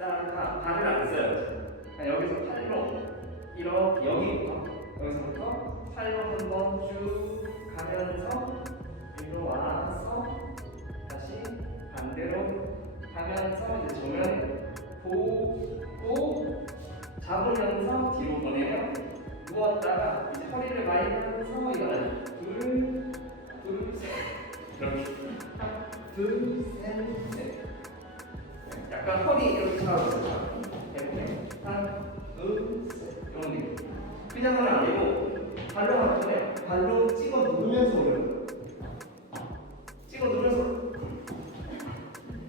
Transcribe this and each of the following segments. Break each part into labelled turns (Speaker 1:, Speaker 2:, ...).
Speaker 1: 그다음 다 발을 안 써요. 그냥 여기서 팔로 이렇게 여기 여기서부터 팔로 한번 쭉 가면서 위로 와서 다시 반대로 가면서 이제 정면 보고 잡으면서 뒤로 보내요. 누웠다가 이제 허리를 많이 하면서 열 둘, 둘, 셋 이렇게 둘, 셋, 넷 약간 허리 이렇게 하고. 해보면 하나, 둘, 셋. 이런 느낌. 그냥 하면 안 되고 발로 하면 돼요. 발로 찍어 누르면서 올려요. 찍어 누르면서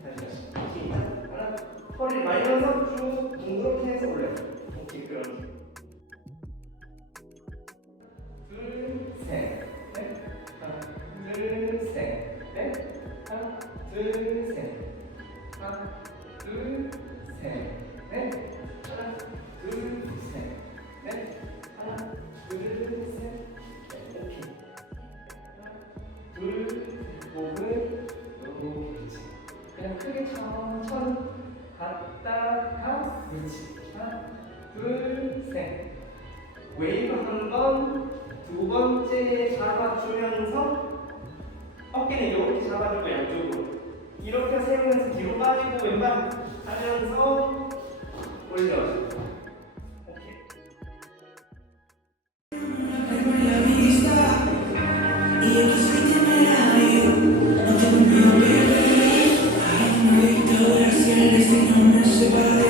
Speaker 1: 다시 다시 시작. 하나, 허리를 말면서 쭉 둥그렇게 해서 올려요. 오케이, 그런 식으로. 둘, 셋, 넷. 하나, 둘, 셋, 넷. 하나, 둘, 셋. 하나, 둘, 셋, 넷. 하나, 둘, 셋, 넷. 하나, 둘, 셋. 하나, 둘. 하나, 둘, 셋. 잡아주면서 어깨는 이렇게 잡아주고 양쪽으로 이렇게 Yo me y a Yo vista y yo en el labio. No tengo. Ay, no.